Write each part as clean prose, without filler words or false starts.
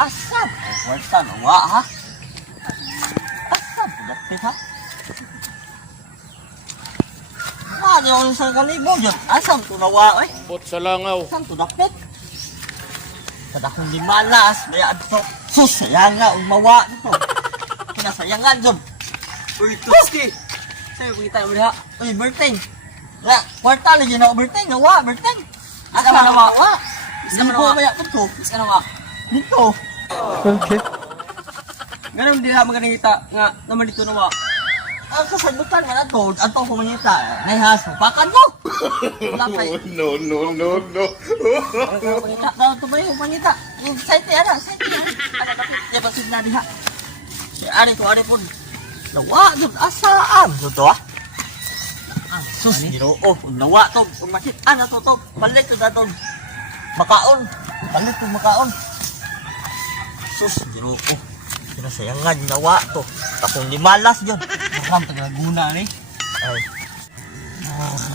Asam. Kwarta nawa ha. Asam. Dapit ha. Ano yung isang kalibo dyan? Asam to nawa eh. Ambot sa langaw. Asam to dapit. Kada kung di malas, bayaan to. Sus, sayang nga, umawa nito. Kinasayangan dyan. Uy, Tutski! Sa'yo, pagkita mo diha. Uy, Berting. Na, kwarta lagi na Berting. Nawa, Berting. Asa nawa? Isa mo Dito nawa. kaya ito. Isa na nga. Dito. Ganun di ha magkakita nga naman dito nawa. Ang kasagutan man ato, ato ko manita. Ay has, pakan mo. Wala pa. No. Ang manita, daw to ba yung manita? Yung site ana, site ana. Ana kapit, ya basid na diha. Si ari po. Nawa, jud asaan jud to ah. Sus, Ginoo, nawa to, umakit ana to. Palit to daton. Makaon. Palit to makaon. Sus, Ginoo. Kinasayangan nawa to. Takong limalas jud. Ram tagaguna ni. Ay.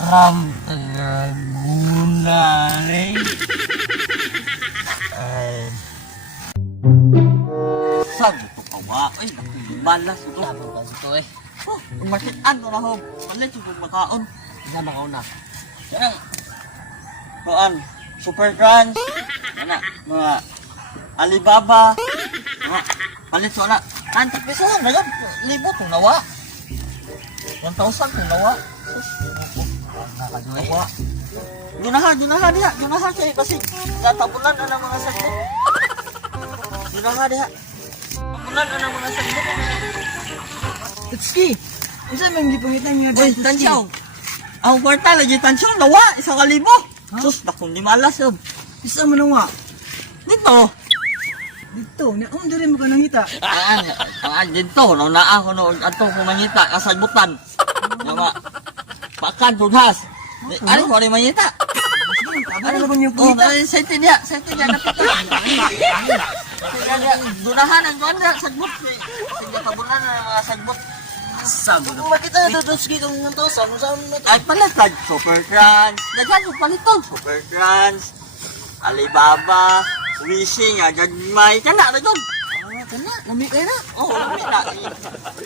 Ram tagaguna ni. Ay. Saan ito kawa? Ay, malas ito. Tapos pa ito eh. Oh, umakitaan ko na ho. Palit ito makaon. Isa makaw na. Yan. Kuan, Super Crunch. Yan mga Alibaba. Mga palit ko na. 100 peso lang. Ngayon, libo itong nawa. 1,000 itong nawa. Sus, Nakaduay. nawa. Junaha diha. Junaha kayo kasi natapunan na ng mga sagot. Junaha diha. Tapunan na ng mga sagot. Tutski! Ano sa'yo may hindi pangitan niya Uy, tansyaw. Ang kwarta lagi tansyaw. Nawa, 1,000. Sus, nakong limalas yun. Isa mo nawa. Dito. Dito. Ang diri mo ka nangita. Ang dito. Naunaan ko noon. Ato ko mangita. Kasagutan. Nawa. Pakan, tudhas. Ano ko rin mangita? Ano ba yung Oh, pangita? sente dia. Dunahan ang kuwan na. Sagbot. Sige, pabunan na mga sagbot. Sago na. Makita na ito, Tutski, kung nang to, saan na ito? Ay, palitan. Super Crunch. Daghan ko palitan. Super Crunch. Alibaba. Wishing. Gagmay. Kana na doon. Kana, lami kayo na. Oo, lami na.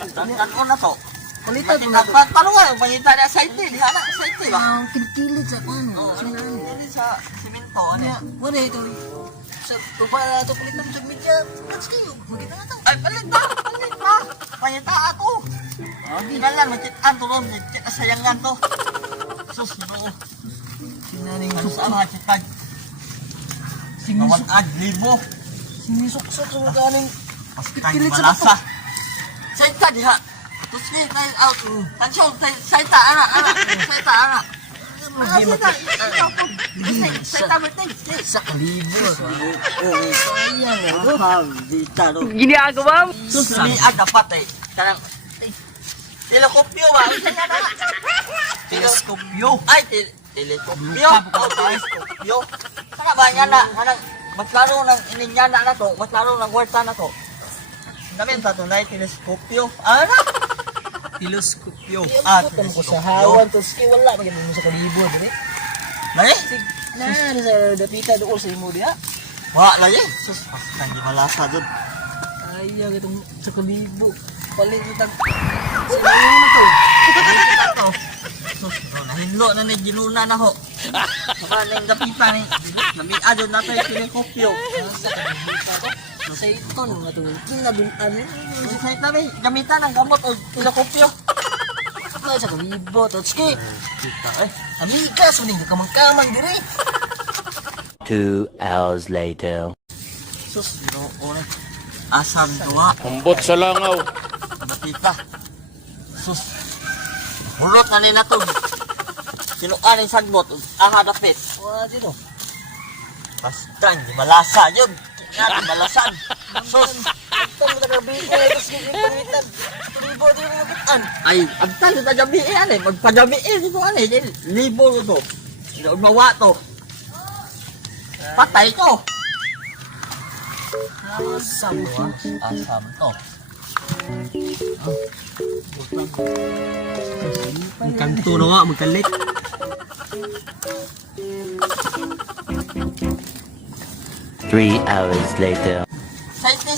Tanon na to. Palitan mo na to. Tanong nga, pangita na site. Di hana, site ba? Ang kilikilid sa paano? Oo, hindi sa simento. Ano Ano, yan? wala ito. Sa tupa na ito, palitan mo sa media. Tutski, makita na ito. Ay, palit na. Pangita ako. Dinalan, makitaan to ron. Sayangan to. Sus, no. Sinaning Ano sa mga kitag? Nawan ad, libo. sinisok-sok sa mga kaning Pastang kilikilid sa malasa. Saita diha. Terus ni tayo out. Tansyon, saita ana. Saita ana. Saita berting. sa kalibo. Ginagawa mo? Susalian dapat eh. Kanang teleskopyo ba? Teleskopyo. Ay, teleskopyo. Teleskopyo. Saka ba niya na? Mas laro ng ininyana na to. Mas laro ng warta na to. Namin sa tunay, teleskopyo. Ano? Teleskopyo. Ah, Tamo ko sa teleskopyo. hawan to ski wala maganda mo sa kalibo dire. Lagi? Na sa dapita dool sa imo diha. Wala lagi. Sus, pastang di malasa dun. Ay, itong sa kalibo. Paling kita. Sa imo to. Ito. Sus, nahinlo na ni ginuna na ho. Saka nang dapita ni. Namiadon na to yung teleskopyo. Sa ito nga to. Kinabunan ni. Sa tabi, gamitan ng gamot o teleskopyo. Ay sa kalibo to ski. Kita eh. Amigas uning kamang-kamang dire. 2 hours later. Sus, ginoo na. Asam tuwa. Ambot sa langaw. Batita. Sus. Hulot na ni natog. Sinuan yung sagbot. Aha dapit. Wa dito. Basta, hindi malasa yun. Hindi malasan. Sus. Tamo ta gabi ko ito ski pangitan. Kalibo dire mo kitan. Ay, agtan yung pagabi eh, ano eh. Magpagabi eh, dito ano eh. Libo to. Hindi mawa to. Patay ko. Asam wa. Asam to. Kanto na wa magkalit. 3 hours later.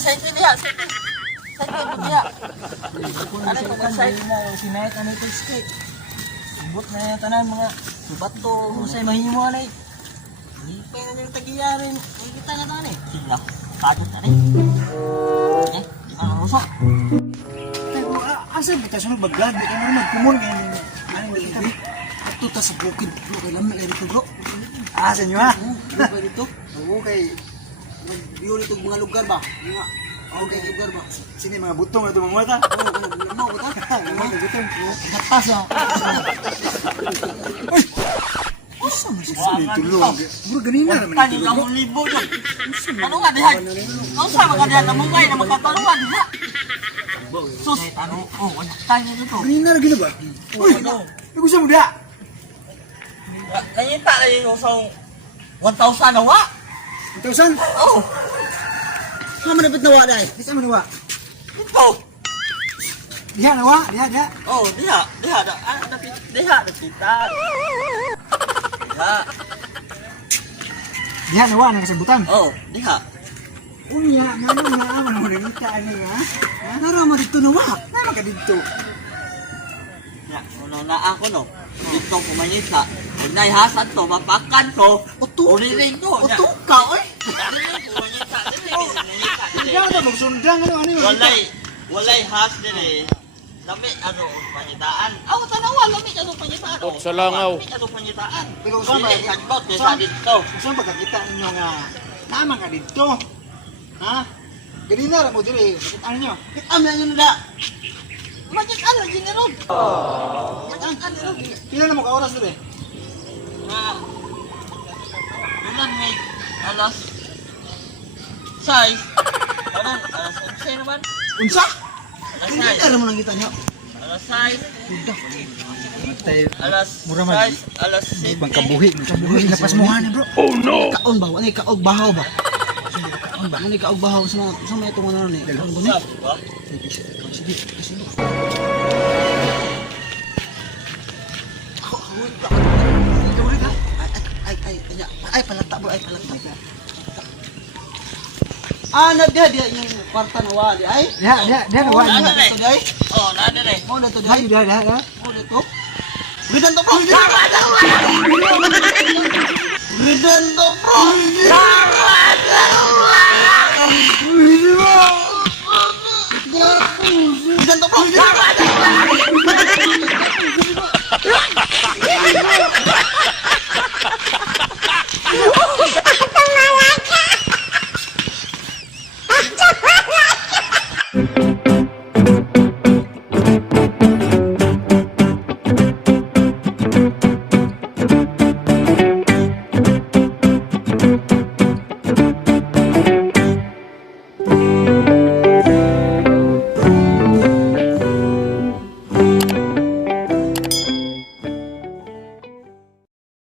site niya. Site po niya. Ano ko kan side na sinayat ano ito ski. Subot na yung tanan mga subat to husay mahimo na eh. Lipay na yung tagiyarin. Ay kita na tanan eh. Sila. Tagot na rin. Eh, di ka narusok. Asa buta siya magbaglad, di ka na magkumon ganyan din. Ano yung kita? Ato ta sa bukid, bro, kay lamig ay dito, bro. Asa nyo ha? Ano dito? Oo, kay mag-biyo dito mga lugar ba? Nga. Okay, lugar ba? Sino yung mga butong na ito mga mata? Oo, mga butong. Mga butong. Napas oh. Asa mo siya sa tulong? Bro, ganina naman Tani yung na tulong, mong libo yun. Ano nga diha? Ang sama ka diha na mungay na magkataluan diha. Sus, ano? Oh, wala tayo nito. bro. Ganina na gina ba? Uy, nagusa mo dia? Nangita na yung usang 1,000 na wa. 1,000? Oh, Nga manapit na wa dahil. Isa man wa. ito. Diha na wa, diha. Oh, diha. Diha. Diha. Nakita. Diha. Diha na wa, nakasabutan. Oh, diha. Unya, nga naman mo nangita ano nga. Nara mo dito na wa. Nara ka dito. Ya, kuno na ako no. Dito kumanyita. Huwag na ihasad to, mapakan to. Uririn to. Uto ka, oy. Diha na magsundang ano yung Walay has din eh. Lami, ano, panyitaan. Aw, tanawa, lami, ano, panyitaan. Sa langaw. Lami, ano, panyitaan. Ikaw saan ba? Dili, sagbot, sa dito. Saan pagkakita ninyo nga tama ka dito? Ha? Ganina lang mo dili. Ano nyo? Kitami ang yun na. Majikan lang, ginirog. Majikan, nirog. Pila na mo ka oras dili? Na, ilan may alas 6. Ano, alas 11 naman. Unsa? Alas Ganina mo nang kita nyo. 6. Alas 6. Alas Mura man. 6. Alas 7. Magkabuhi lapas mo hani bro. Oh no. Kaon ba? Wala kaog bahaw ba? Kaon ba? Wala kaog bahaw sa may itong ano ni. Kaon ba ni? Sab, ba? Sige. Ay, palata bro, ay palata. Na dia yung kwarta na wa di ay. Dia na Oh, wala. nada na eh. Oh, nada na eh. Mo dito di. Ay, dia. Mo dito. Ridan to, bro! Ridan to, bro! Ridan to, bro!